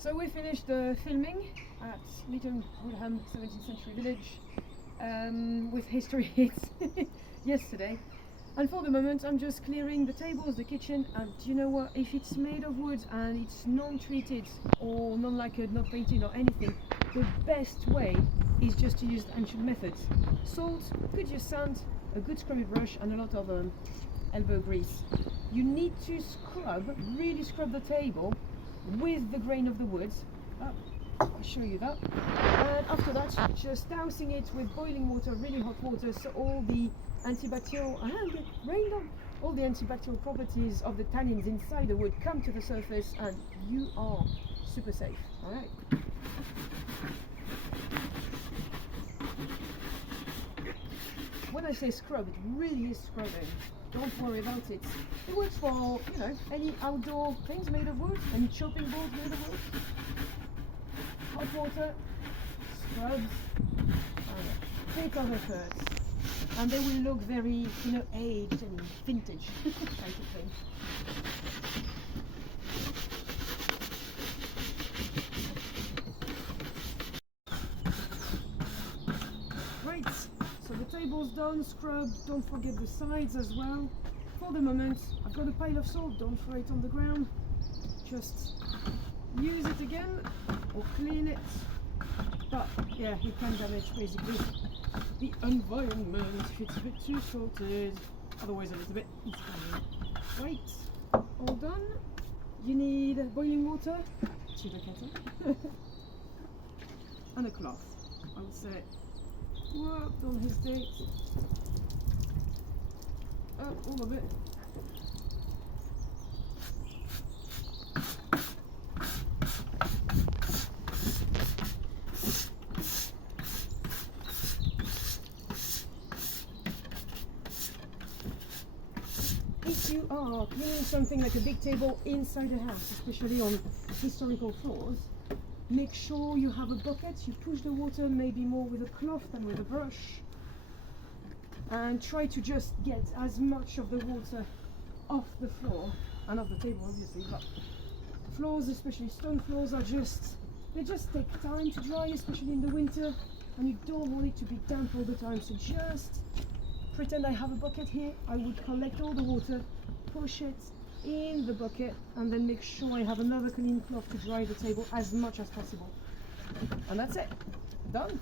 So we finished filming at little Woodham 17th century village with history hits yesterday. And for the moment I'm just clearing the tables, the kitchen, and you know what, if it's made of wood and it's non-treated or non-lacquered, not painted or anything, the best way is just to use the ancient methods. Salt, good use sand, a good scrubby brush and a lot of elbow grease. You need to scrub, really scrub the table with the grain of the wood. I'll show you that. And after that, just dousing it with boiling water, really hot water, so all the antibacterial all the antibacterial properties of the tannins inside the wood come to the surface, and you are super safe. All right. When I say scrub, it really is scrubbing. Don't worry about it. It works for, you know, any outdoor things made of wood, any chopping boards made of wood. Hot water, scrubs, and bit of effort. And they will look very, you know, aged and vintage kind of thing. Right, so the table's done, scrubbed. Don't forget the sides as well. For the moment, I've got a pile of salt. Don't throw it on the ground. Just use it again or clean it. But yeah, it can damage basically the environment if it's a bit too salted. Otherwise a little bit, it's fine. Right, all done. You need boiling water to the kettle and a cloth. I would say, whoa, don't hesitate. All of it. If you are cleaning something like a big table inside a house, especially on historical floors, make sure you have a bucket. You push the water maybe more with a cloth than with a brush, and try to just get as much of the water off the floor and off the table, obviously. But floors, especially stone floors, they just take time to dry, especially in the winter, and you don't want it to be damp all the time. So just pretend I have a bucket here. I would collect all the water, push it in the bucket, and then make sure I have another clean cloth to dry the table as much as possible. And that's it. Done.